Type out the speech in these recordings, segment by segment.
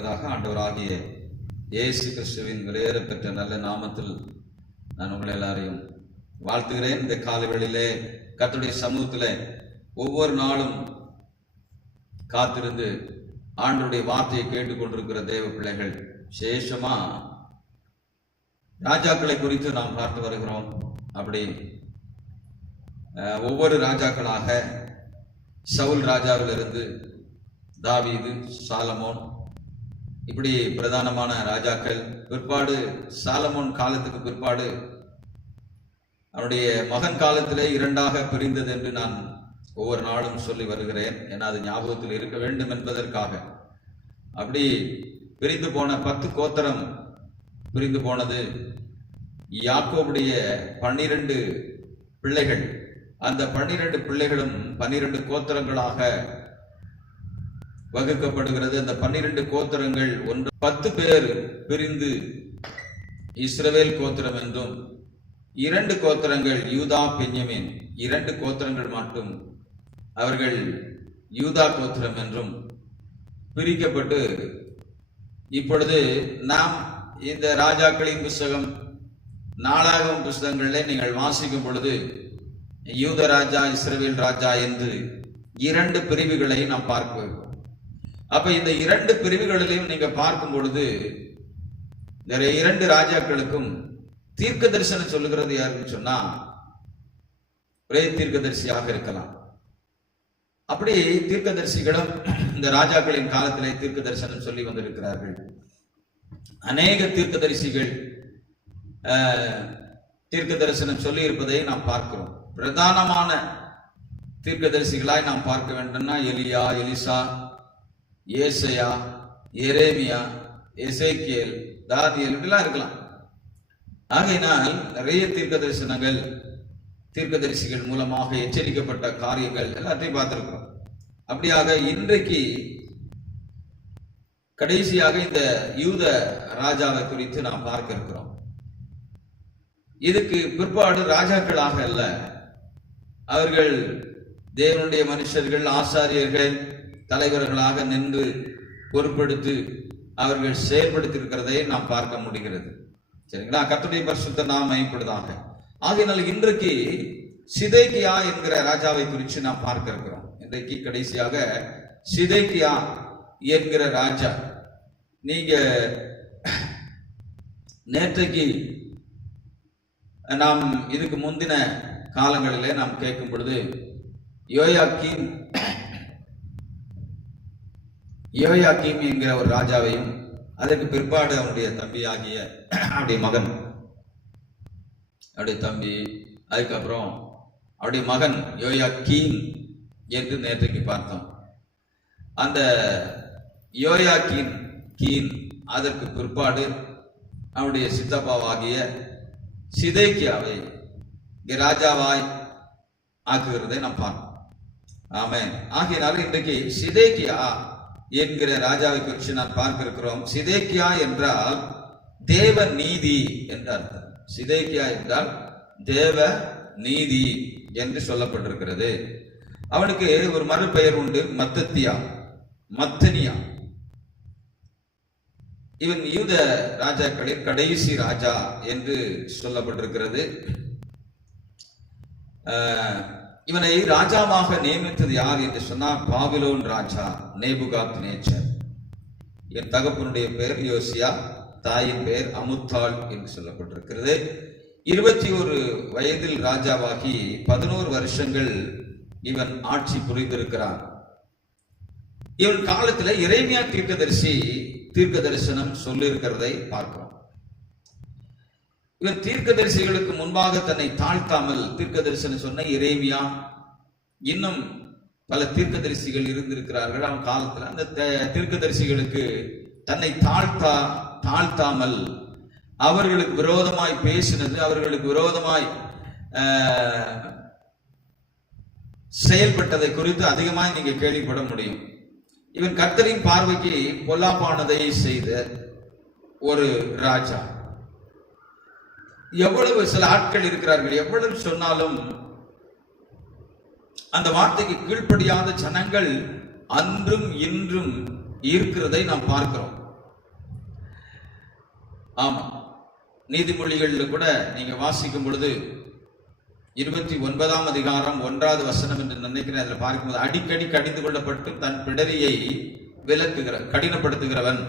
மகிமைப்படுவதாக. ஆண்டவராகிய இயேசு கிறிஸ்துவின் விலையேறப்பெற்ற நல்ல நாமத்தில் நான் உங்களை எல்லாரையும் வாழ்த்துகிறேன். இந்த காலவெளியிலே கர்த்தருடைய சமூகத்தில் ஒவ்வொரு நாளும் காத்திருந்து ஆண்டவருடைய வார்த்தையை கேட்டுக்கொண்டிருக்கிற தேவ பிள்ளைகள், விசேஷமா ராஜாக்களை குறித்து நாம் பார்த்து வருகிறோம். அப்படி ஒவ்வொரு ராஜாக்களாக சவுல் ராஜாவிலிருந்து தாவீது, சாலமோன், இப்படி பிரதானமான ராஜாக்கள். பிற்பாடு சாலமோன் காலத்துக்கு பிற்பாடு அவருடைய மகன் காலத்திலே இரண்டாக பிரிந்தது என்று நான் ஒவ்வொரு நாளும் சொல்லி வருகிறேன். ஏன்னா அது ஞாபகத்தில் இருக்க வேண்டும் என்பதற்காக. அப்படி பிரிந்து போன 10 கோத்திரம் பிரிந்து போனது. யாக்கோபுடைய 12 பிள்ளைகள், அந்த 12 பிள்ளைகளும் 12 கோத்திரங்களாக வகுக்கப்படுகிறது. அந்த 12 கோத்திரங்கள் 10 பேர் பிரிந்து இஸ்ரவேல் கோத்திரம் என்றும், 2 கோத்திரங்கள் யூதா, பென்யமீன், 2 கோத்திரங்கள் மட்டும் அவர்கள் யூதா கோத்திரம் என்றும் பிரிக்கப்பட்டு, இப்பொழுது நாம் இந்த ராஜாக்களின் புஸ்தகம், நாளாகமம் புஸ்தகங்களிலே நீங்கள் வாசிக்கும் பொழுது யூத ராஜா, இஸ்ரவேல் ராஜா என்று 2 பிரிவுகளை நாம் பார்ப்போம். அப்ப இந்த 2 பிரிவுகளிலையும் நீங்க பார்க்கும் பொழுது இந்த 2 ராஜாக்களுக்கும் தீர்க்க தரிசனம் சொல்லுகிறது யாருன்னு சொன்னா ஒரே தீர்க்கதரிசியாக இருக்கலாம். அப்படி தீர்க்கதரிசிகளும் இந்த ராஜாக்களின் காலத்திலே தீர்க்க தரிசனம் சொல்லி வந்திருக்கிறார்கள். அநேக தீர்க்கதரிசிகள் தீர்க்க தரிசனம் சொல்லி இருப்பதை நாம் பார்க்கிறோம். பிரதானமான தீர்க்கதரிசிகளாய் நாம் பார்க்க வேண்டும்னா எலியா, எலிசா, ஏசையா, எரேமியா, எசேக்கியேல், தானியேல் இப்படிலாம் இருக்கலாம். ஆகையினால் நிறைய தீர்க்க தரிசனங்கள், தீர்க்கதரிசிகள் மூலமாக எச்சரிக்கப்பட்ட காரியங்கள் எல்லாத்தையும் பார்த்திருக்கிறோம். அப்படியாக இன்றைக்கு கடைசியாக இந்த யூத ராஜாவை குறித்து நாம் பார்க்க இருக்கிறோம். இதுக்கு பிற்பாடு ராஜாக்களாக அல்ல, அவர்கள் தேவனுடைய மனுஷர்கள், ஆசாரியர்கள், தலைவர்களாக நின்று பொறுப்பெடுத்து அவர்கள் செயல்படுத்தியிருக்கிறதை நாம் பார்க்க முடிகிறது. சரிங்களா? கர்த்தருடைய பரிசுத்த நாமம் மகிமைப்படுவதாக. ஆகையினால் இன்றைக்கு சிதேக்கியா என்கிற ராஜாவை குறித்து நாம் பார்க்க இருக்கிறோம். இன்றைக்கு கடைசியாக சிதேக்கியா என்கிற ராஜா. நீங்க நேற்றைக்கு நாம் இதுக்கு முந்தின காலங்களிலே நாம் கேட்கும் பொழுது யோயாக்கீம் என்கிற ஒரு ராஜாவையும், அதற்கு பிற்பாடு அவனுடைய தம்பியாகிய அவருடைய மகன், அவருடைய தம்பி, அதுக்கப்புறம் அவருடைய மகன் யோயாக்கீம் என்று நேற்றைக்கு பார்த்தோம். அந்த யோயாக்கீன் அதற்கு பிற்பாடு அவருடைய சித்தப்பாவாகிய சிதேக்கியாவை ராஜாவாய் ஆக்குகிறதை நாம் பார்ப்போம். ஆமென். ஆகையினால இன்றைக்கு சிதேக்கியா என்கிற ராஜாவை குறித்து நான் பார்க்க இருக்கிறோம். சிதேக்கியா என்றால் தேவ நீதி என்று அர்த்தம். சிதேக்கியா என்றால் தேவ நீதி என்று சொல்லப்பட்டிருக்கிறது. அவனுக்கு ஒரு மறுபெயர் உண்டு, மத்தனியா. இவன் யூத ராஜாக்களின் கடைசி ராஜா என்று சொல்லப்பட்டிருக்கிறது. இவனை ராஜாவாக நியமித்தது யார் என்று சொன்னால் பாபிலோன் ராஜா நேபுகாத்நேச்சர். என் தகப்பனுடைய பெயர் யோசியா, தாயின் பெயர் அமுத்தாள் என்று சொல்லப்பட்டிருக்கிறது. 21 வயதில் ராஜாவாகி 11 வருஷங்கள் இவன் ஆட்சி புரிந்திருக்கிறான். இவன் காலத்தில் எரேமியா தீர்க்கதரிசி தீர்க்க தரிசனம் சொல்லி இருக்கிறதை பார்க்கிறோம். இவன் தீர்க்கதரிசிகளுக்கு முன்பாக தன்னை தாழ்த்தாமல் தீர்க்க தரிசனம் சொன்ன எரேமியா, இன்னும் பல தீர்க்கதரிசிகள் இருந்திருக்கிறார்கள் அவன் காலத்தில். அந்த தீர்க்கதரிசிகளுக்கு தன்னை தாழ்த்தாமல் அவர்களுக்கு விரோதமாய் பேசினது, அவர்களுக்கு விரோதமாய் செயல்பட்டதை குறித்து அதிகமாய் நீங்க கேள்விப்பட முடியும். இவன் கர்த்தரின் பார்வைக்கு பொல்லாப்பானதை செய்த ஒரு ராஜா. எவ்வளவு சில ஆட்கள் இருக்கிறார்கள், எவ்வளவு சொன்னாலும் அந்த வார்த்தைக்கு கீழ்ப்படியாத ஜனங்கள் அன்றும் இன்றும் இருக்கிறதை நாம் பார்க்கிறோம். ஆமா, நீதிமொழிகள்ல கூட நீங்க வாசிக்கும் பொழுது 29ஆம் அதிகாரம் 1வது வசனம் என்று நினைக்கிறேன். அதில் பார்க்கும்போது அடிக்கடி கடிந்து கொள்ளப்பட்டு தன் பிடரியை கடினப்படுத்துகிறவன்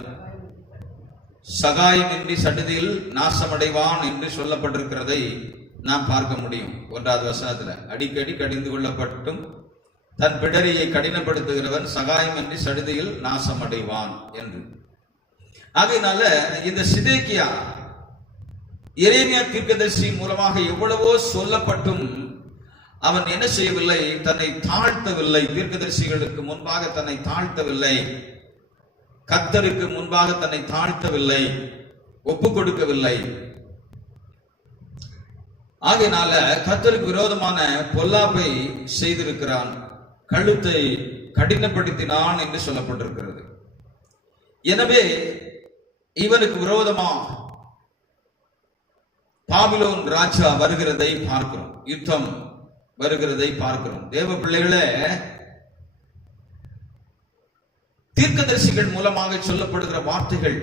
சகாயமின்றி சடுதியில் நாசமடைவான் என்று சொல்லப்பட்டிருக்கிறதை நாம் பார்க்க முடியும். 1வது வசனத்துல அடிக்கடி கடிந்து கொள்ளப்பட்டும் தன் பிடரியை கடினப்படுத்துகிறவன் சகாயமின்றி சடுதியில் நாசமடைவான் என்று. ஆகையினால இந்த சிதேக்கியா எரேமியா தீர்க்கதரிசி மூலமாக எவ்வளவோ சொல்லப்பட்டும் அவன் என்ன செய்யவில்லை? தன்னை தாழ்த்தவில்லை. தீர்க்கதரிசிகளுக்கு முன்பாக தன்னை தாழ்த்தவில்லை. கர்த்தருக்கு முன்பாக தன்னை தாழ்த்தவில்லை, ஒப்பு கொடுக்கவில்லை. ஆகையினால கர்த்தருக்கு விரோதமான பொல்லாப்பை செய்திருக்கிறான், கழுத்தை கடினப்படுத்தினான் என்று சொல்லப்பட்டிருக்கிறது. எனவே இவனுக்கு விரோதமா பாபிலோன் ராஜா வருகிறதை பார்க்கிறோம், யுத்தம் வருகிறதை பார்க்கிறோம். தேவ பிள்ளைகளே, தீர்க்கதரிசிகள் மூலமாக சொல்லப்படுகிற வார்த்தைகள்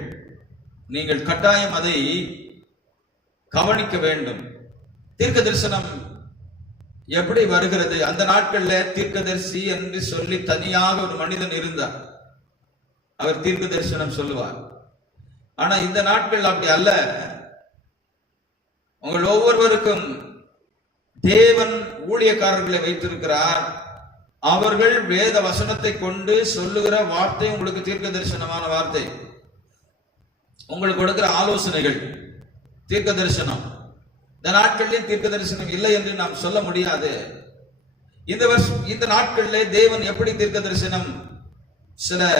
நீங்கள் கட்டாயம் அதை கவனிக்க வேண்டும். தீர்க்க தரிசனம் எப்படி வருகிறது? அந்த நாட்கள்ல தீர்க்கதரிசி என்று சொல்லி தனியாக ஒரு மனிதன் இருந்தார், அவர் தீர்க்க தரிசனம் சொல்லுவார். ஆனா இந்த நாட்கள் அப்படி அல்ல. உங்கள் ஒவ்வொருவருக்கும் தேவன் ஊழியக்காரர்களை வைத்திருக்கிறார். அவர்கள் வேத வசனத்தை கொண்டு சொல்லுகிற வார்த்தை உங்களுக்கு தீர்க்க தரிசனமான வார்த்தை. உங்களுக்கு கொடுக்கிற ஆலோசனைகள் தீர்க்க தரிசனம். இந்த நாட்களிலே தீர்க்க தரிசனம் இல்லை என்று நாம் சொல்ல முடியாது. இந்த நாட்களிலே தேவன் எப்படி தீர்க்க தரிசனம் சில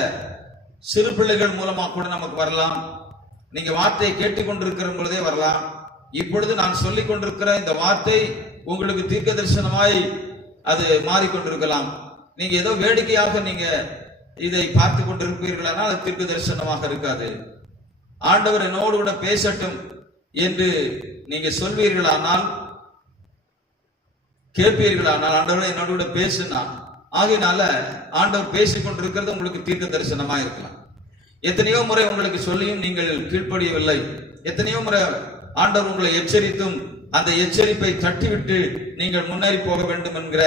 சிறு பிள்ளைகள் மூலமா கூட நமக்கு வரலாம். நீங்க வார்த்தையை கேட்டுக்கொண்டிருக்கிற பொழுதே வரலாம். இப்பொழுது நான் சொல்லிக் கொண்டிருக்கிற இந்த வார்த்தை உங்களுக்கு தீர்க்க தரிசனமாய் அது மாறிக்கொண்டிருக்கலாம். நீங்க ஏதோ வேடிக்கையாக நீங்க இதை பார்த்து கொண்டிருப்பீர்களானால் அது தீர்க்க தரிசனமாக இருக்காது. ஆண்டவர் என்னோடு கூட பேசட்டும் என்று நீங்க சொல்வீர்களானால், கேட்பீர்களானால், ஆண்டவர் என்னோடு கூட பேசுனா, ஆகையினால ஆண்டவர் பேசிக் கொண்டிருக்கிறது உங்களுக்கு தீர்க்க தரிசனமா இருக்கலாம். எத்தனையோ முறை உங்களுக்கு சொல்லியும் நீங்கள் கீழ்ப்படியவில்லை. எத்தனையோ முறை ஆண்டவர் உங்களை எச்சரித்தும் அந்த எச்சரிப்பை தட்டிவிட்டு நீங்கள் முன்னேறி போக வேண்டும் என்கிற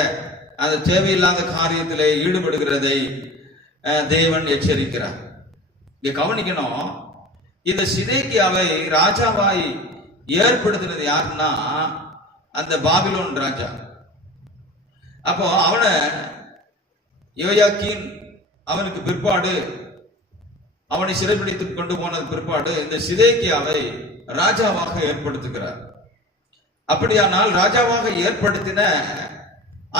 அந்த தேவையில்லாத காரியத்திலே ஈடுபடுகிறதை தேவன் எச்சரிக்கிறார். இங்க கவனிக்கணும், இந்த சிதேக்கியாவை ராஜாவாய் ஏற்படுத்தினது யாருன்னா அந்த பாபிலோன் ராஜா. அப்போ அவனை யோயாக்கீன் அவனுக்கு பிற்பாடு அவனை சிறைப்பிடித்து கொண்டு போனது பிற்பாடு இந்த சிதேக்கியாவை ராஜாவாக ஏற்படுத்துகிறார். அப்படியானால் ராஜாவாக ஏற்படுத்தின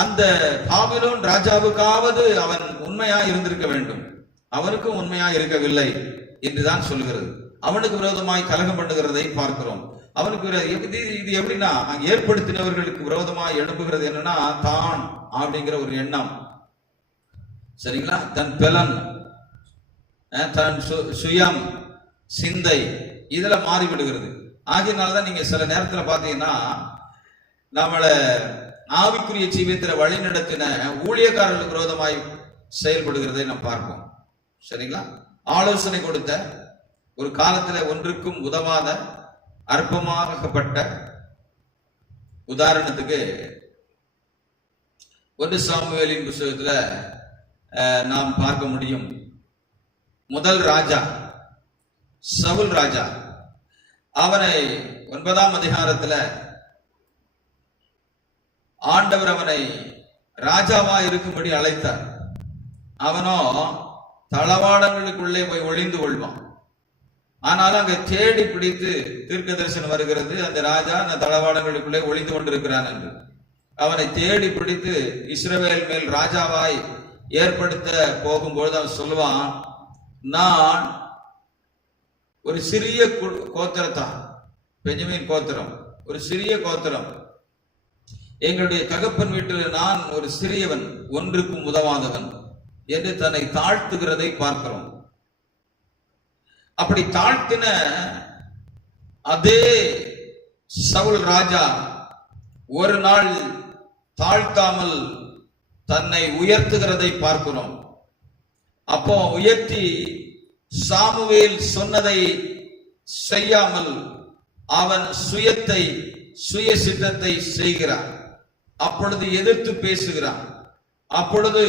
அந்த பாபிலோன் ராஜாவுக்காவது அவன் உண்மையா இருந்திருக்க வேண்டும். அவனுக்கும் உண்மையா இருக்கவில்லை என்றுதான் சொல்லுகிறது. அவனுக்கு விரோதமாய் கலகம் பண்ணுகிறதை பார்க்கிறோம். அவனுக்கு இது எப்படின்னா, ஏற்படுத்தினவர்களுக்கு விரோதமாய் எழுப்புகிறது என்னன்னா தான் அப்படிங்கிற ஒரு எண்ணம். சரிங்களா? தன் பலன், தன் சுயம், சிந்தை இதுல மாறிவிடுகிறது. ஆகியனால்தான் நீங்க சில நேரத்தில் பார்த்தீங்கன்னா நம்மளை ஆவிக்குரிய ஜீவியத்தில் வழி நடத்தின ஊழியக்காரர்களுக்கு விரோதமாய் செயல்படுகிறதை நாம் பார்ப்போம். சரிங்களா? ஆலோசனை கொடுத்த, ஒரு காலத்தில் ஒன்றுக்கும் உதவாத அற்பமாகப்பட்ட, உதாரணத்துக்கு 1 சாமுவேலின் புத்தகத்துல நாம் பார்க்க முடியும். முதல் ராஜா சவுல் ராஜா, அவனை 9ஆம் அதிகாரத்துல ஆண்டவர் அவனை ராஜாவா இருக்கும்படி அழைத்தார். அவனோ தளவாடங்களுக்குள்ளே போய் ஒளிந்து கொள்வான். ஆனாலும் அங்க தேடி பிடித்து தீர்க்க தரிசனம் வருகிறது, அந்த ராஜா அந்த தளவாடங்களுக்குள்ளே ஒளிந்து கொண்டிருக்கிறான் என்று. அவனை தேடி பிடித்து இஸ்ரவேல் மேல் ராஜாவாய் ஏற்படுத்த போகும்பொழுது அவன் சொல்லுவான், நான் ஒரு சிறிய கோத்திரத்தான், பெஞ்சமின் கோத்திரம், ஒரு சிறிய கோத்திரம், எங்களுடைய தகப்பன் வீட்டில் நான் ஒரு சிறியவன், ஒன்றுக்கும் உதவாதவன் என்று தன்னை தாழ்த்துகிறதை பார்க்கிறோம். அப்படி தாழ்த்தின அதே சவுல் ராஜா ஒரு நாள் தாழ்த்தாமல் தன்னை உயர்த்துகிறதை பார்க்கிறோம். அப்போ உயர்த்தி சாமுவேல் சொன்னதை செய்யாமல் அவன் சுய சித்தத்தை செய்கிறான். அப்பொழுது எதிர்த்து பேசுகிறான். அப்பொழுது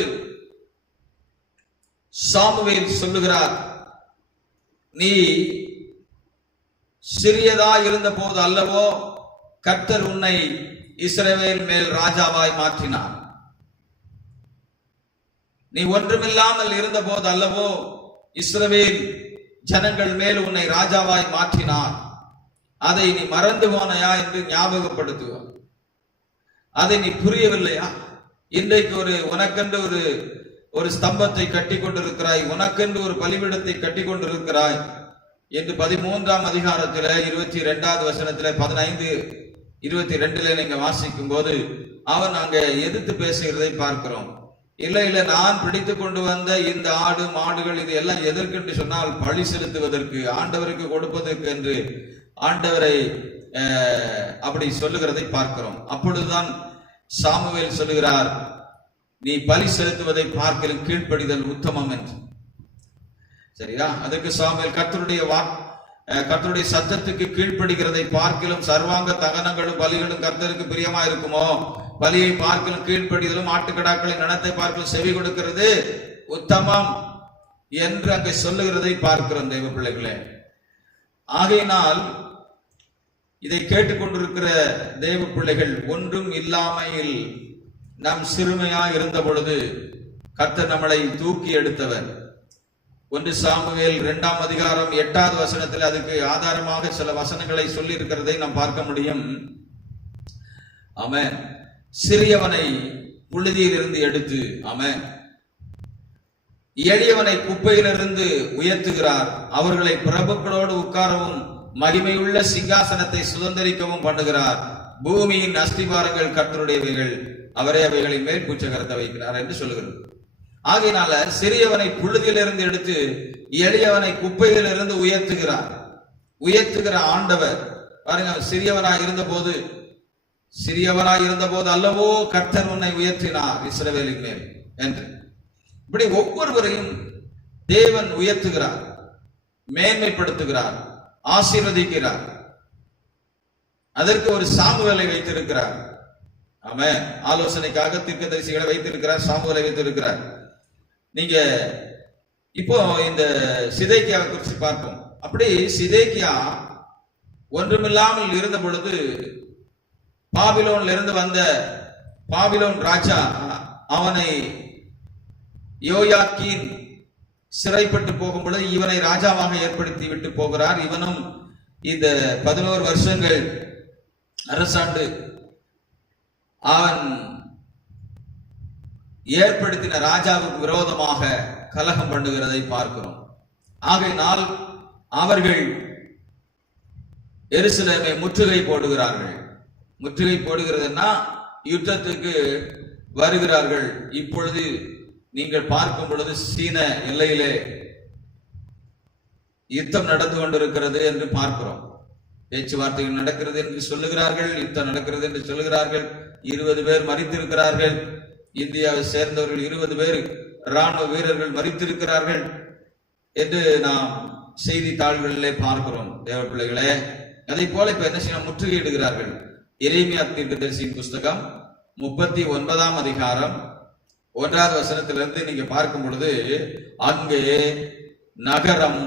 சாமுவேல் சொல்லுகிறார், நீ சிறியதா இருந்த போது அல்லவோ கர்த்தர் உன்னை இஸ்ரவேல் மேல் ராஜாவாய் மாற்றினார். நீ ஒன்றுமில்லாமல் இருந்த போது அல்லவோ இஸ்ரவேல் ஜனங்கள் மேல் உன்னை ராஜாவாய் மாற்றினார். அதை நீ மறந்து போனையா என்று ஞாபகப்படுத்துவார். அதை நீ புரியவில்லையா? இன்றைக்கு உனக்கென்று ஒரு ஸ்தம்பத்தை கட்டி கொண்டிருக்கிறாய், உனக்கென்று ஒரு பலிபீடத்தை கட்டி கொண்டிருக்கிறாய் என்று 13ஆம் அதிகாரத்தில் 22வது வசனத்தில் 15:22 நீங்க வாசிக்கும் போது அவன் அங்க எதிர்த்து பேசுகிறதை பார்க்கிறோம். இல்ல நான் பிடித்து கொண்டு வந்த இந்த ஆடு மாடுகள் இது எல்லாம் எதற்கென்று சொன்னால் பழி செலுத்துவதற்கு, ஆண்டவருக்கு கொடுப்பதற்கு என்று ஆண்டவரை அப்படி சொல்லுகிறதை பார்க்கிறோம். அப்பொழுதுதான் சாமுவேல் சொல்லுகிறார், நீ பலி செலுத்துவதை பார்க்கலும் கீழ்ப்படிதல் உத்தமம் என்று. சரியா? அதுக்கு சாமுவேல் கர்த்தருடைய சத்தத்துக்கு கீழ்ப்படுகிறதை பார்க்கலும் சர்வாங்க தகனங்களும் பலிகளும் கர்த்தருக்கு பிரியமா இருக்குமோ, பலியை பார்க்கலும் கீழ்ப்படிதலும் ஆட்டுக்கடாக்களின் நடத்தை பார்க்கலும் செவி கொடுக்கிறது உத்தமம் என்று அங்கே சொல்லுகிறதை பார்க்கிறோம் தெய்வ பிள்ளைகளே. ஆகையினால் இதை கேட்டுக்கொண்டிருக்கிற தேவ பிள்ளைகள், ஒன்றும் இல்லாமையில் நாம் சிறுமையா இருந்த பொழுது கர்த்தர் நம்மளை தூக்கி எடுத்தவர். 1 சாமுவேல் 2ஆம் அதிகாரம் 8வது வசனத்தில் அதுக்கு ஆதாரமாக சில வசனங்களை சொல்லி இருக்கிறதை நாம் பார்க்க முடியும். ஆமென். சிறியவனை புழுதியிலிருந்து எடுத்து, ஆமென், எளியவனை குப்பையிலிருந்து உயர்த்துகிறார். அவர்களை பிரபுக்களோடு உட்காரவும் மகிமையுள்ள சிங்காசனத்தை சுதந்திரிக்கவும் பண்ணுகிறார். பூமியின் அஸ்திபாரங்கள் கர்த்தருடையவைகள், அவரே அவைகளின் மேல் பூச்சக்கரத்தை வைக்கிறார் என்று சொல்லுகிறது. ஆகையினால சிறியவனை புழுதியிலிருந்து எடுத்து எளியவனை குப்பையிலிருந்து உயர்த்துகிற ஆண்டவர் பாருங்க. சிறியவனாய் இருந்த போது அல்லவோ கர்த்தர் உன்னை உயர்த்தினார் இஸ்ரவேலின் மேல் என்று. இப்படி ஒவ்வொருவரையும் தேவன் உயர்த்துகிறார், மேன்மைப்படுத்துகிறார், ஆசீர்வதிக்கிறார். அதற்கு ஒரு சாமுவேலை வைத்திருக்கிறார். ஆமென். ஆலோசனைக்காக தீர்க்கதரிசிகளை வைத்திருக்கிறார், சாமுவேலை வைத்திருக்கிறார். நீங்க இப்போ இந்த சிதேக்கியாவை குறித்து பார்ப்போம். அப்படி சிதேக்கியா ஒன்றுமில்லாமல் இருந்த பொழுது பாபிலோன்ல இருந்து வந்த பாபிலோன் ராஜா அவனை யோயாக்கீன் சிறைப்பட்டு போகும் பொழுது இவனை ராஜாவாக ஏற்படுத்தி விட்டு போகிறார். இவனும் இந்த 11 வருஷங்கள் அரசாண்டு அவன் ஏற்படுத்தின ராஜாவுக்கு விரோதமாக கலகம் பண்ணுகிறதை பார்க்கிறோம். ஆகையினால் அவர்கள் எருசலேமை முற்றுகை போடுகிறார்கள். முற்றுகை போடுகிறதுன்னா யுத்தத்துக்கு வருகிறார்கள். இப்பொழுது நீங்கள் பார்க்கும் பொழுது சீன எல்லையிலே யுத்தம் நடந்து கொண்டிருக்கிறது என்று பார்க்கிறோம். பேச்சுவார்த்தைகள் நடக்கிறது என்று சொல்லுகிறார்கள், யுத்தம் நடக்கிறது என்று சொல்லுகிறார்கள். 20 பேர் மரித்திருக்கிறார்கள். இந்தியாவை சேர்ந்தவர்கள் 20 பேர் இராணுவ வீரர்கள் மரித்திருக்கிறார்கள் என்று நாம் செய்தித்தாள்களிலே பார்க்கிறோம் தேவ பிள்ளைகளே. அதை போல இப்ப என்ன செய்யணும், முற்றுகையிடுகிறார்கள். எரேமியா தீர்க்கதரிசியின் புஸ்தகம் 39ஆம் அதிகாரம் 1வது வசனத்திலிருந்து நீங்க பார்க்கும் பொழுது அங்கே நகரம்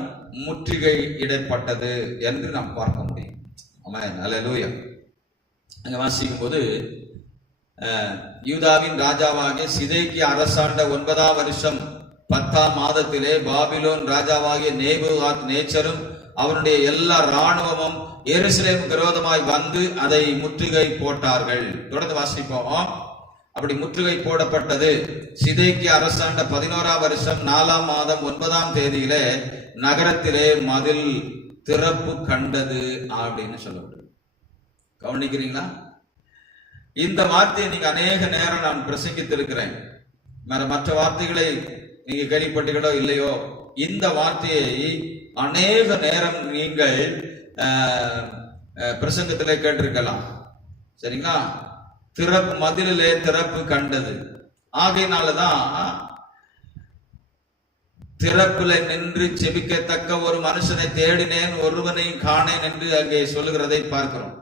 முற்றுகை இடப்பட்டது என்று நாம் பார்க்க முடியும். ஆமென், அல்லேலூயா. அங்க வாசிக்கும் போது யூதாவின் ராஜாவாகிய சிதேக்கியா அரசாண்ட 9ஆம் வருஷம் 10ஆம் மாதத்திலே பாபிலோன் ராஜாவாகிய நேபுகாத்நேச்சரும் அவனுடைய எல்லா இராணுவமும் எருசலேமுக்கு விரோதமாய் வந்து அதை முற்றுகை போட்டார்கள். தொடர்ந்து வாசிப்போம். அப்படி முற்றுகை போடப்பட்டது. சிதேக்கியா அரசாண்ட 11ஆம் வருஷம் 4ஆம் மாதம் 9ஆம் தேதியிலே நகரத்திலே மதில் திறப்பு கண்டது அப்படின்னு சொல்லப்படுது. கவனிக்கிறீங்களா? இந்த வார்த்தையை நீங்க அநேக நேரம் நான் பிரசங்கித்திருக்கிறேன். மற்ற வார்த்தைகளை நீங்க கேள்விப்பட்டீங்களோ இல்லையோ, இந்த வார்த்தையை அநேக நேரம் நீங்கள் பிரசங்கத்திலே கேட்டிருக்கலாம். சரிங்களா? திறப்பு, மதிலிலே திறப்பு கண்டது. ஆகையினாலதான் திறப்புல நின்று செபிக்கத்தக்க ஒரு மனுஷனை தேடினேன், ஒருவனையும் காணேன் என்று அங்கே சொல்லுகிறதை பார்க்கிறோம்.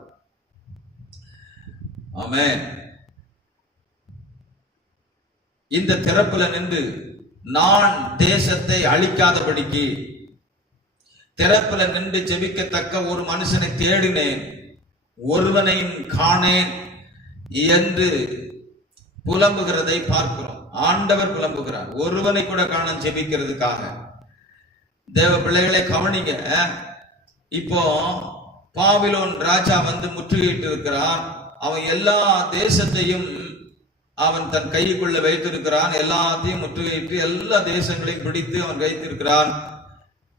ஆமென். இந்த திறப்புல நின்று நான் தேசத்தை அழிக்காதபடிக்கு திறப்புல நின்று ஜெபிக்கத்தக்க ஒரு மனுஷனை தேடினேன், ஒருவனையும் காணேன் என்று புலம்புகிறதை பார்க்கிறோம். ஆண்டவர் புலம்புகிறார், ஒருவனை கூட காண ஜெபிக்கிறதுக்காக. தேவ பிள்ளைகளை கவனிங்க. இப்போ பாபிலோன் ராஜா வந்து முற்றுகையிட்டு இருக்கிறான். அவன் எல்லா தேசத்தையும் அவன் தன் கைக்குள்ள வைத்திருக்கிறான். எல்லாத்தையும் முற்றுகையிட்டு எல்லா தேசங்களையும் பிடித்து அவன் வைத்திருக்கிறான்.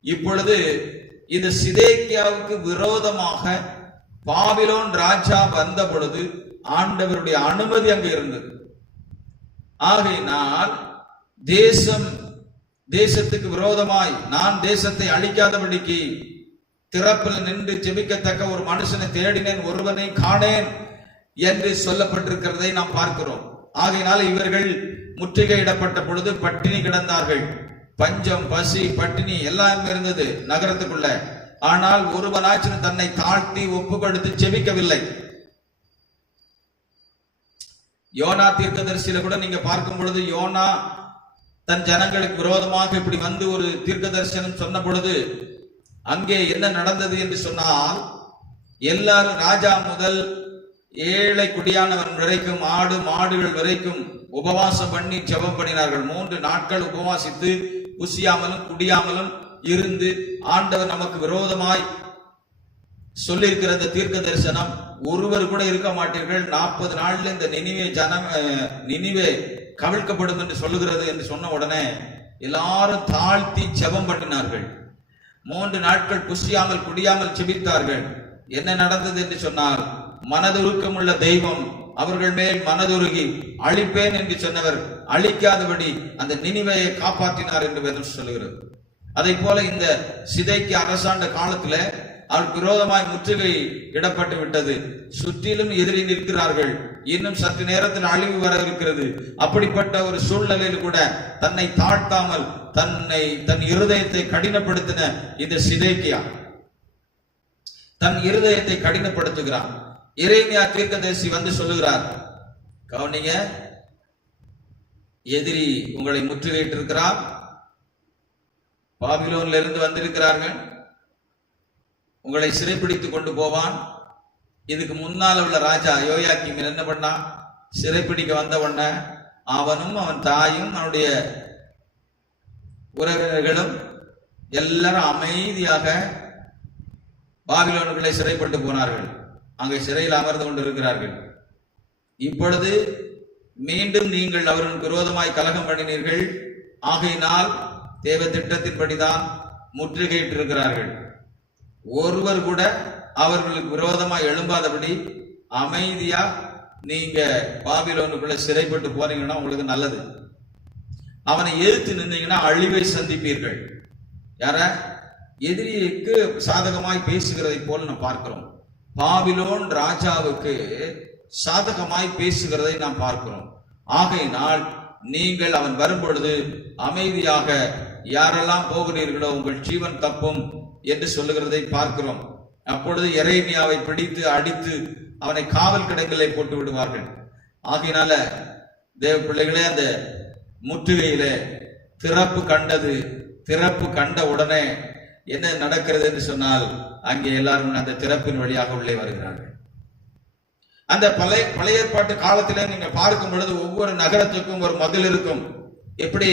இப்பொழுது இந்த சிதேக்கியாவுக்கு விரோதமாக பாபிலோன் ராஜா வந்த பொழுது ஆண்டவருடைய அனுமதி அங்கு இருந்தது. ஆகையினால் தேசத்துக்கு விரோதமாய் நான் தேசத்தை அழிக்காதபடிக்கு திறப்பில் நின்று ஜெபிக்கத்தக்க ஒரு மனுஷனை தேடினேன், ஒருவனை காணேன் என்று சொல்லப்பட்டிருக்கிறதை நாம் பார்க்கிறோம். ஆகையினால் இவர்கள் முற்றுகையிடப்பட்ட பொழுது பட்டினி கிடந்தார்கள். பஞ்சம், பசி, பட்டினி எல்லாம் இருந்தது நகரத்துக்குள்ள. ஆனால் ஒருவனாச்சும் தன்னை தாழ்த்தி ஒப்பு கொடுத்து ஜெபிக்கவில்லை. யோனா தீர்க்கதரிசியில கூட நீங்க பார்க்கும் பொழுது யோனா தன் ஜனங்களுக்கு விரோதமாக இப்படி வந்து ஒரு தீர்க்க தரிசனம் சொன்ன பொழுது அங்கே என்ன நடந்தது என்று சொன்னால், எல்லாரும் ராஜா முதல் ஏழை குடியானவன் வரைக்கும், ஆடு மாடுகள் வரைக்கும் உபவாசம் பண்ணி ஜெபம் பண்ணினார்கள். 3 நாட்கள் உபவாசித்து புசியாமலும் குடியாமலும் இருந்து ஆண்டவர் நமக்கு விரோதமாய் சொல்லியிருக்கிற இந்த தீர்க்க தரிசனம் ஒருவர் கூட இருக்க மாட்டீர்கள், 40 நாள்ல இந்த நினிவே கவிழ்க்கப்படும் என்று சொல்லுகிறது என்று சொன்ன உடனே எல்லாரும் தாழ்த்தி ஜெபம் பண்ணினார்கள். 3 நாட்கள் புசியாமல் குடியாமல் ஜெபித்தார்கள். என்ன நடந்தது என்று சொன்னால், மனதுருக்கம் உள்ள தெய்வம் அவர்கள் மேல் மனதுருகி அழிப்பேன் என்று சொன்னவர் அழிக்காதபடி அந்த நினிவேயை காப்பாற்றினார் என்று வேதம் சொல்லுகிறது. அதை போல இந்த சிதைக்கியா அரசாண்ட காலத்துல அவருக்கு விரோதமாய் முற்றுகை இடப்பட்டு விட்டது. சுற்றிலும் எதிரி நிற்கிறார்கள். இன்னும் சற்று நேரத்தில் அழிவு வர இருக்கிறது. அப்படிப்பட்ட ஒரு சூழ்நிலையில் கூட தன்னை தாழ்த்தாமல் தன் இருதயத்தை கடினப்படுத்தின இந்த சிதைக்கியா தன் இருதயத்தை கடினப்படுத்துகிறார். எரேமியா தீர்க்கதரிசி வந்து சொல்லுகிறார், கவனிங்க, எதிரி உங்களை முற்றுகையிட்டு இருக்கிறார், பாபிலோன்ல இருந்து வந்திருக்கிறார்கள், உங்களை சிறைப்பிடித்து கொண்டு போவான். இதுக்கு முன்னால் உள்ள ராஜா யோயாக்கீம் என்ன பண்ணான்? சிறைப்பிடிக்க வந்த உடனே அவனும் அவன் தாயும் அவனுடைய உறவினர்களும் எல்லாரும் அமைதியாக பாபிலோனுக்குள்ளே சிறைப்பட்டு போனார்கள். அங்கே சிறையில் அமர்ந்து கொண்டிருக்கிறார்கள். இப்பொழுது மீண்டும் நீங்கள் அவர்களுக்கு விரோதமாய் கலகம் பண்ணினீர்கள், ஆகையினால் தேவ திட்டத்தின்படிதான் முற்றுகையிட்டிருக்கிறார்கள். ஒருவர் கூட அவர்களுக்கு விரோதமாய் எழும்பாதபடி அமைதியா நீங்க பாபிலோனுக்குள்ள சிறைப்பட்டு போறீங்கன்னா உங்களுக்கு நல்லது. அவனை எதிர்த்து நின்றீங்கன்னா அழிவை சந்திப்பீர்கள். யார? எதிரிக்கு சாதகமாய் பேசுகிறதை போல நாம் பார்க்கிறோம். பாபிலோன் ராஜாவுக்கு சாதகமாய் பேசுகிறதை நாம் பார்க்கிறோம். ஆகையினால் நீங்கள் அவன் வரும்பொழுது அமைதியாக யாரெல்லாம் போகிறீர்களோ உங்கள் ஜீவன் தப்பும் என்று சொல்லுகிறதை பார்க்கிறோம். அப்பொழுது எரேமியாவை பிடித்து அடித்து அவனை காவல் கிடங்கிலே போட்டு விடுவார்கள். ஆகையினால தேவ பிள்ளைகளே, அந்த முற்றுகையிலே திறப்பு கண்ட உடனே என்ன நடக்கிறது என்று சொன்னால், அங்கே எல்லாரும் அந்த திறப்பின் வழியாக உள்ளே வருகிறார்கள். அந்த பழைய ஏற்பாட்டு காலத்திலே நீங்க பார்க்கும் பொழுது ஒவ்வொரு நகரத்துக்கும் ஒரு மதில் இருக்கும். எப்படி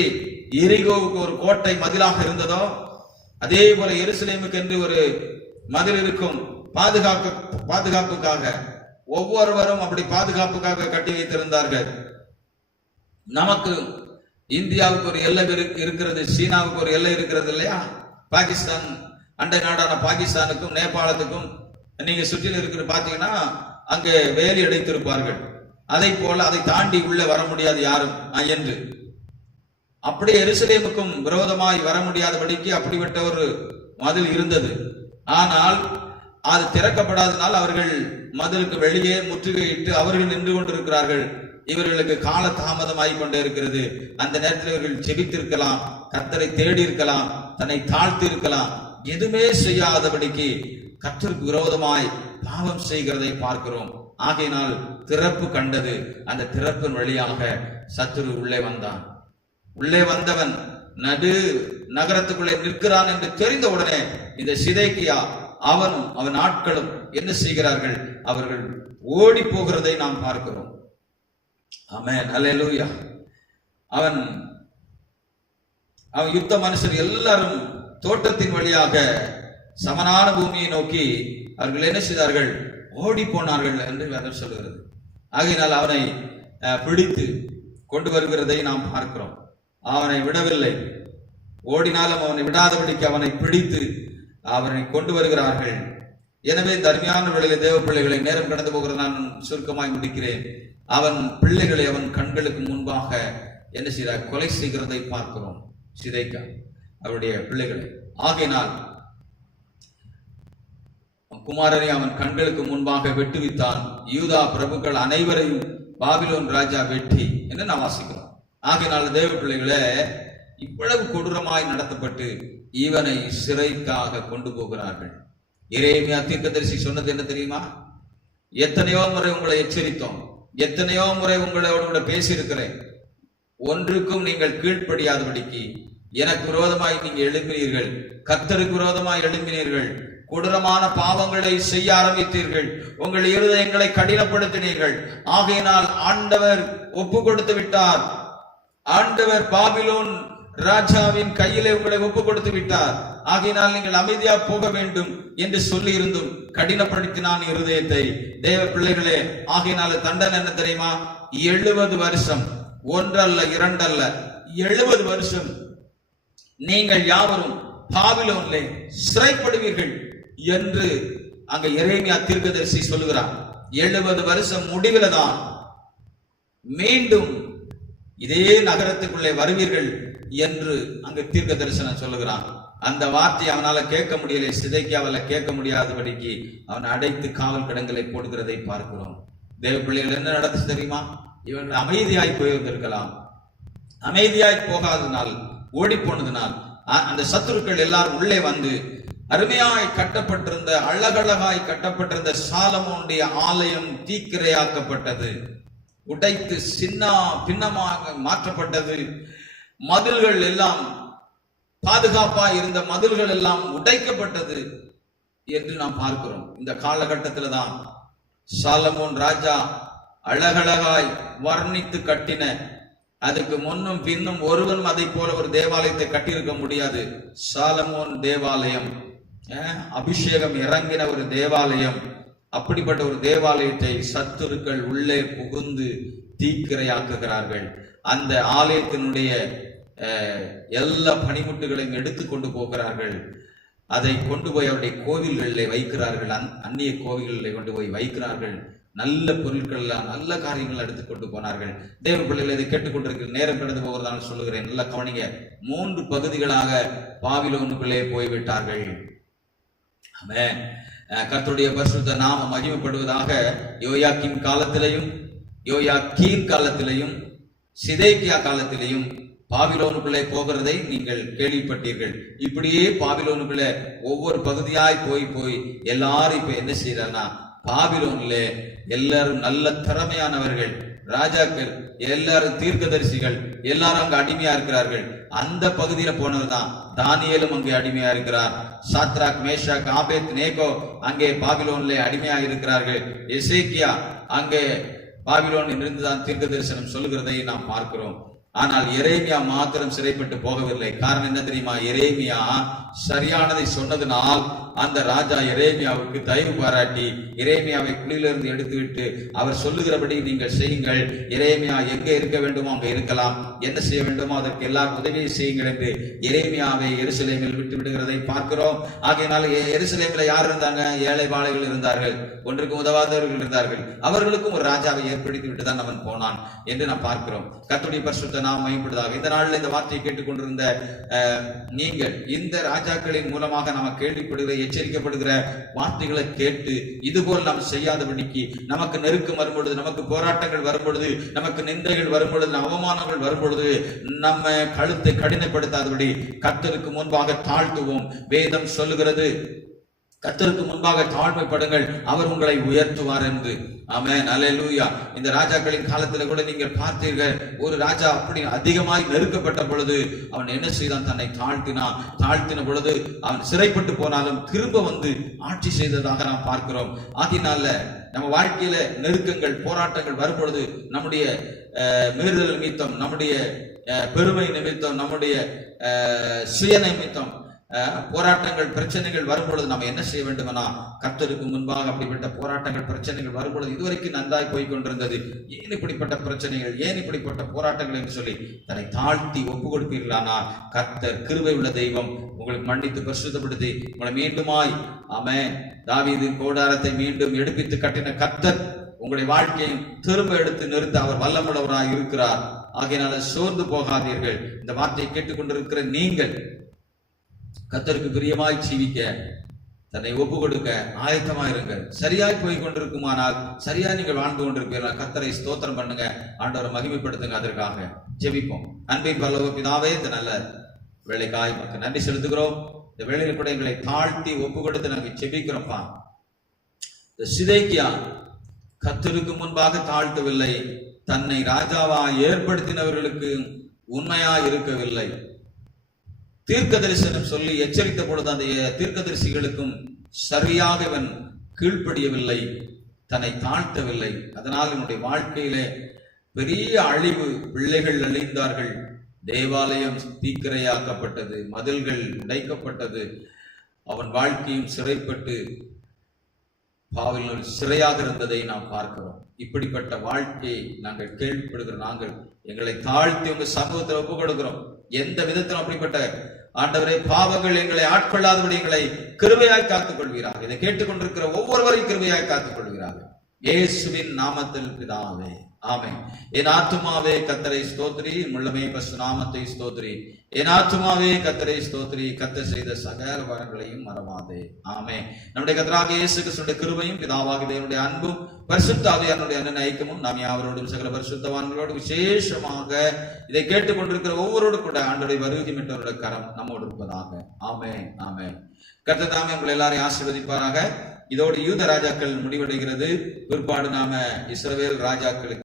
எரிகோவுக்கு ஒரு கோட்டை மதிலாக இருந்ததோ அதே போல எருசலேமுக்கு என்று ஒரு மதில் இருக்கும். பாதுகாப்புக்காக ஒவ்வொருவரும் அப்படி பாதுகாப்புக்காக கட்டி வைத்திருந்தார்கள். நமக்கு இந்தியாவுக்கு ஒரு எல்லை இருக்கிறது, சீனாவுக்கு ஒரு எல்லை இருக்கிறது இல்லையா? பாகிஸ்தான், அண்டை நாடான பாகிஸ்தானுக்கும் நேபாளத்துக்கும் நீங்க சுற்றில் இருக்கிற பாத்தீங்கன்னா அங்கே வேலி அடைத்திருப்பார்கள். அதை போல அதை தாண்டி உள்ள வர முடியாது யாரும் என்று. அப்படியே எருசலேமுக்கும் விரோதமாய் வர முடியாதபடிக்கு அப்படிப்பட்ட ஒரு மதில் இருந்தது. ஆனால் அது திறக்கப்படாதனால் அவர்கள் மதிலுக்கு வெளியே முற்றுகையிட்டு அவர்கள் நின்று கொண்டிருக்கிறார்கள். இவர்களுக்கு கால தாமதமாய் கொண்டே இருக்கிறது. அந்த நேரத்தில் இவர்கள் ஜெபித்திருக்கலாம், கர்த்தரை தேடி இருக்கலாம், தன்னை தாழ்த்தி இருக்கலாம். எதுவுமே செய்யாதபடிக்கு கர்த்தருக்கு விரோதமாய் பாவம் செய்கிறதை பார்க்கிறோம். ஆகையினால் திறப்பு கண்டது. அந்த திறப்பின் வழியாக சத்துரு உள்ளே வந்தான். உள்ளே வந்தவன் நடு நகரத்துக்குள்ளே நிற்கிறான் என்று தெரிந்த உடனே இந்த சிதேக்கியா அவனும் அவன் ஆட்களும் என்ன செய்கிறார்கள்? அவர்கள் ஓடி போகிறதை நாம் பார்க்கிறோம். ஆமென், அல்லேலூயா. அவன் யுத்த மனுஷர் எல்லாரும் தோட்டத்தின் வழியாக சமனான பூமியை நோக்கி அவர்கள் என்ன செய்தார்கள்? ஓடி போனார்கள் என்று வேதம் சொல்லுகிறது. ஆகையினால் அவனை பிடித்து கொண்டு வருகிறதை நாம் பார்க்கிறோம். அவனை விடவில்லை. ஓடினாலும் அவனை விடாதபடிக்கு அவனை பிடித்து அவனை கொண்டு வருகிறார்கள். எனவே தர்மியான வேளையிலே தேவ பிள்ளைகளை, நேரம் கடந்து போகிற நான் சுருக்கமாய் முடிக்கிறேன். அவன் பிள்ளைகளை அவன் கண்களுக்கு முன்பாக என்ன செய்தார்? கொலை செய்கிறதை பார்க்கிறோம். சிதைக்க அவருடைய பிள்ளைகளை. ஆகையினால் குமாரனை அவன் கண்களுக்கு முன்பாக வெட்டுவித்தான். யூதா பிரபுக்கள் அனைவரையும் பாபிலோன் ராஜா வெட்டி என்று நாம் வாசிக்கிறோம். ஆகையினால் தேவ பிள்ளைகளே, இவ்வளவு கொடூரமாய் நடத்தப்பட்டு இவனை சிறைக்காக கொண்டு போகிறார்கள். எரேமியா தீர்க்கதரிசி சொன்னது என்ன தெரியுமா? எத்தனையோ முறை உங்களை எச்சரித்தோம், எத்தனையோ முறை உங்களோடு கூட பேசியிருக்கிறேன், ஒன்றுக்கும் நீங்கள் கீழ்ப்படியாதபடிக்கு எனக்கு விரோதமாய் நீங்க எழுப்பினீர்கள், கர்த்தருக்கு விரோதமாய் எழுப்பினீர்கள், கொடூரமான பாவங்களை செய்ய ஆரம்பித்தீர்கள், உங்கள் இருதயங்களை கடினப்படுத்தினீர்கள். ஆகையினால் ஆண்டவர் ஒப்பு கொடுத்து விட்டார். ஆண்டவர் பாபிலோன் ராஜாவின் கையிலே உங்களை ஒப்பு கொடுத்து விட்டார். ஆகையினால் நீங்கள் அமைதியா போக வேண்டும் என்று சொல்லி இருந்தும் கடினப்படுத்தினான் இருதயத்தை. தேவ பிள்ளைகளே, ஆகையினால தண்டனை என்ன தெரியுமா? 70 வருஷம், ஒன்றல்ல இரண்டல்ல, 70 வருஷம் நீங்கள் யாவரும் பாபிலோனிலே சிறைப்படுவீர்கள் என்று அங்க எரேமியா தீர்க்கதரிசி சொல்லுகிறார். 70 வருஷம் முடிவில் தான் மீண்டும் இதே நகரத்துக்குள்ளே வருவீர்கள் என்று அங்கு தீர்க்க தரிசனம் சொல்லுகிறான். அந்த வார்த்தையை அவனால கேட்க முடியலை. சிதைக்கியாவால கேட்க முடியாதபடிக்கு அவன் அடைத்து காவல் கிடங்களை போடுகிறதை பார்க்கிறோம். தேவ பிள்ளைகள் என்ன நடந்துச்சு தெரியுமா? இவன் அமைதியாய் போயிருந்திருக்கலாம். அமைதியாய் போகாதனால், ஓடி போனதுனால் அந்த சத்துருக்கள் எல்லாரும் உள்ளே வந்து அருமையாய் கட்டப்பட்டிருந்த, அழகழகாய் கட்டப்பட்டிருந்த சாலமோனுடைய ஆலயம் தீக்கிரையாக்கப்பட்டது, உடைத்து சின்ன பின்னமாக மாற்றப்பட்டது. மதில்கள் எல்லாம், பாதுகாப்பா இருந்த மதில்கள் எல்லாம் உடைக்கப்பட்டது என்று நாம் பார்க்கிறோம். இந்த காலகட்டத்தில் தான் சாலமோன் ராஜா அழகழகாய் வர்ணித்து கட்டின, அதுக்கு முன்னும் பின்னும் ஒருவன் அதை போல ஒரு தேவாலயத்தை கட்டியிருக்க முடியாது. சாலமோன் தேவாலயம், அபிஷேகம் இறங்கின ஒரு தேவாலயம். அப்படிப்பட்ட ஒரு தேவாலயத்தை சத்துருக்கள் உள்ளே புகுந்து தீக்கிரையாக்குகிறார்கள். அந்த ஆலயத்தினுடைய எல்லா பனிமுட்டுகளையும் எடுத்து கொண்டு போகிறார்கள். அதை கொண்டு போய் அவருடைய கோவில்களில் வைக்கிறார்கள். அந்நிய கோவில்களில் கொண்டு போய் வைக்கிறார்கள். நல்ல பொருட்கள், நல்ல காரியங்கள் எடுத்து கொண்டு போனார்கள். தேவ பிள்ளைகள் இதை கேட்டுக்கொண்டிருக்கிற நேரம் கடந்து போகிறதான சொல்லுகிறேன். நல்ல கவனிங்க. 3 பகுதிகளாக பாபிலோனுக்குள்ளே போய்விட்டார்கள். ஆமென். கர்த்தருடைய பரிசுத்த நாமம் மகிமைப்படுவதாக. யோயாக்கீம் காலத்திலையும், யோயாக்கீன் காலத்திலையும், சிதேக்கியா காலத்திலையும் பாபிலோனுக்குள்ளே போகிறதை நீங்கள் கேள்விப்பட்டீர்கள். இப்படியே பாபிலோனுக்குள்ளே ஒவ்வொரு பகுதியாய் போய் எல்லாரும் இப்ப என்ன செய்யறாங்கன்னா, பாபிலோன்ல எல்லாரும் நல்ல திறமையானவர்கள், ராஜாக்கள், எல்லாரும் தீர்க்கதரிசிகள், எல்லாரும் அங்க அடிமையா இருக்கிறார்கள். அந்த பகுதியில போனவர் தான் தானியேலும் அங்கே அடிமையா இருக்கிறார். சாத்ராக், மேஷாக், ஆபேத் நேகோ அங்கே பாபிலோன்ல அடிமையா இருக்கிறார்கள். எசேக்கியா அங்கே பாபிலோனில் இருந்துதான் தீர்க்க தரிசனம் சொல்லுகிறதை நாம் பார்க்கிறோம். ஆனால் எரேமியா மாத்திரம் சிறைப்பட்டு போகவில்லை. காரணம் என்ன தெரியுமா? எரேமியா சரியானதை சொன்னதனால் அந்த ராஜா எரேமியாவுக்கு தயவு பாராட்டி எரேமியாவை குழியிலிருந்து எடுத்துவிட்டு அவர் சொல்லுகிறபடி நீங்கள் செய்யுங்கள், எரேமியா எங்க இருக்க வேண்டுமோ அங்க இருக்கலாம், என்ன செய்ய வேண்டுமோ அதற்கு எல்லாரும் உதவியை செய்யுங்கள் என்று எரேமியாவை எருசலேமில் விட்டு விடுகிறதை பார்க்கிறோம். ஆகையினால எருசலேமில் யார் இருந்தாங்க? ஏழை பாளைகள் இருந்தார்கள், ஒன்றுக்கு உதவாதவர்கள் இருந்தார்கள். அவர்களுக்கும் ஒரு ராஜாவை ஏற்படுத்தி விட்டுதான் அவன் போனான் என்று நாம் பார்க்கிறோம். கர்த்தருடைய பரிசுத்த நாம் மையப்படுதாக. இந்த நாளில் இந்த வார்த்தையை கேட்டுக்கொண்டிருந்த நீங்கள் இந்த ராஜாக்களின் மூலமாக நாம் கேள்விப்படுகிற எச்சரிக்கப்படுகிற வார்த்தைகளை கேட்டு இதுபோல் நாம் செய்யாதபடிக்கு, நமக்கு நெருக்கம் வரும்பொழுது, நமக்கு போராட்டங்கள் வரும்பொழுது, நமக்கு நிந்தைகள் வரும்பொழுது, அவமானங்கள் வரும்பொழுது நம்ம கழுத்தை கடினப்படுத்தாதபடி கர்த்தருக்கு முன்பாக தாழ்த்துவோம். வேதம் சொல்லுகிறது, கர்த்தருக்கு முன்பாக தாழ்மைப்படுங்கள், அவர் உங்களை உயர்த்துவார் என்று. ஆமென், அல்லேலூயா. இந்த ராஜாக்களின் காலத்தில் கூட நீங்கள் பார்த்தீர்கள், ஒரு ராஜா அப்படி அதிகமாய் நெருக்கப்பட்ட பொழுது அவன் என்ன செய்தான்? தன்னை தாழ்த்தின பொழுது அவன் சிறைப்பட்டு போனாலும் திரும்ப வந்து ஆட்சி செய்ததாக நாம் பார்க்கிறோம். ஆகினால நம்ம வாழ்க்கையில நெருக்கங்கள், போராட்டங்கள் வரும் பொழுது நம்முடைய மீறுதல் நிமித்தம், நம்முடைய பெருமை நிமித்தம், நம்முடைய சுய நிமித்தம் போராட்டங்கள், பிரச்சனைகள் வரும்பொழுது நம்ம என்ன செய்ய வேண்டும்னா, கர்த்தருக்கு முன்பாக அப்படிப்பட்ட போராட்டங்கள், பிரச்சனைகள் வரும்பொழுது இதுவரைக்கும் நன்றாய் போய் கொண்டிருந்தது, ஏன் இப்படிப்பட்ட பிரச்சனைகள், ஏன் இப்படிப்பட்ட போராட்டங்கள் என்று சொல்லி தன்னை தாழ்த்தி ஒப்பு கொடுப்பீர்களானால் கர்த்தர் கிருபை உள்ள தெய்வம் உங்களுக்கு மன்னித்து பரிசுத்தப்படுத்தி உங்களை மீண்டுமாய், ஆமென், தாவீதின் கூடாரத்தை மீண்டும் எடுப்பித்து கட்டின கர்த்தர் உங்களுடைய வாழ்க்கையும் திரும்ப எடுத்து நிறுத்த அவர் வல்லமுள்ளவராய் இருக்கிறார். ஆகையினால சோர்ந்து போகாதீர்கள். இந்த வார்த்தையை கேட்டுக்கொண்டிருக்கிற நீங்கள் கர்த்தருக்கு பிரியமாய் ஜீவிக்க, தன்னை ஒப்பு கொடுக்க ஆயத்தமாயிருங்கள். சரியாய் போய் கொண்டிருக்குமானால், சரியா நீங்கள் வாழ்ந்து கொண்டிருப்பீர்கள், கர்த்தரை ஸ்தோத்திரம் பண்ணுங்க, ஆண்டவரை மகிமைப்படுத்துங்க. அதற்காக ஜெபிப்போம். அன்பின் பரலோக பிதாவே, இந்த நல்ல வேலைக்காய் மக்கள் நன்றி செலுத்துகிறோம். இந்த வேலையில் கூட எங்களை தாழ்த்தி ஒப்பு கொடுத்து நாங்கள் ஜெபிக்கிறோம்ப்பா. இந்த சிதேக்கியா கர்த்தருக்கு முன்பாக தாழ்த்தவில்லை, தன்னை ராஜாவா ஏற்படுத்தினவர்களுக்கு உண்மையா இருக்கவில்லை. தீர்க்க தரிசனம் சொல்லி எச்சரித்த பொழுது அந்த தீர்க்கதரிசிகளுக்கும் சரியாக இவன் கீழ்ப்படியவில்லை, தன்னை தாழ்த்தவில்லை. அதனால் இவனுடைய வாழ்க்கையிலே பெரிய அழிவு, பிள்ளைகள் அழிந்தார்கள், தேவாலயம் தீக்கிரையாக்கப்பட்டது, மதில்கள் உடைக்கப்பட்டது, அவன் வாழ்க்கையும் சிறைப்பட்டு பாவலில் சிறையாக இருந்ததை நாம் பார்க்கிறோம். இப்படிப்பட்ட வாழ்க்கையை நாங்கள் கேள்விப்படுகிற நாங்கள் எங்களை தாழ்த்தி உங்க சமூகத்தில் ஒப்பு கொடுக்கிறோம். எந்த விதத்திலும் அப்படிப்பட்ட ஆண்டவரே பாவங்கள் எங்களை ஆட்கொள்ளாதபடி எங்களை கிருபையாய் காத்துக் கொள்கிறார்கள். இதை கேட்டுக்கொண்டிருக்கிற ஒவ்வொருவரையும் கிருபையாய் காத்துக் கொள்கிறார்கள். இயேசுவின் நாமத்தில் பிதாவே, ஆமென். என் ஆத்துமாவே கர்த்தரை ஸ்தோத்திரி, முள்ளமே பசு நாமத்தை ஸ்தோத்திரி. என் ஆத்துமாவே கர்த்தரை ஸ்தோத்திரி, கர்த்தர் செய்த சகல வரங்களையும் மறவாதே. ஆமென். நம்முடைய கர்த்தராகிய இயேசு கிறிஸ்துவின் கிருபையும் பிதாவாகிய தேவனுடைய அன்பும் பரிசுத்த ஆவியானவருடைய ஐக்கியமும் நாம் யாவரோடும் சகல பரிசுத்தவான்களோடு விசேஷமாக இதை கேட்டுக்கொண்டிருக்கிற ஒவ்வொருவரோடு கூட ஆண்டவருடைய வருகை மீட்டவருடைய கரம் நம்மோடு இருப்பதாக. ஆமென், ஆமென். கர்த்தர் தாமே உங்களை எல்லாரையும் ஆசீர்வதிப்பாராக. இதோடு யூத ராஜாக்கள் முடிவடைகிறது. பிற்பாடு நாம இஸ்ரவேல் ராஜாக்களுக்கு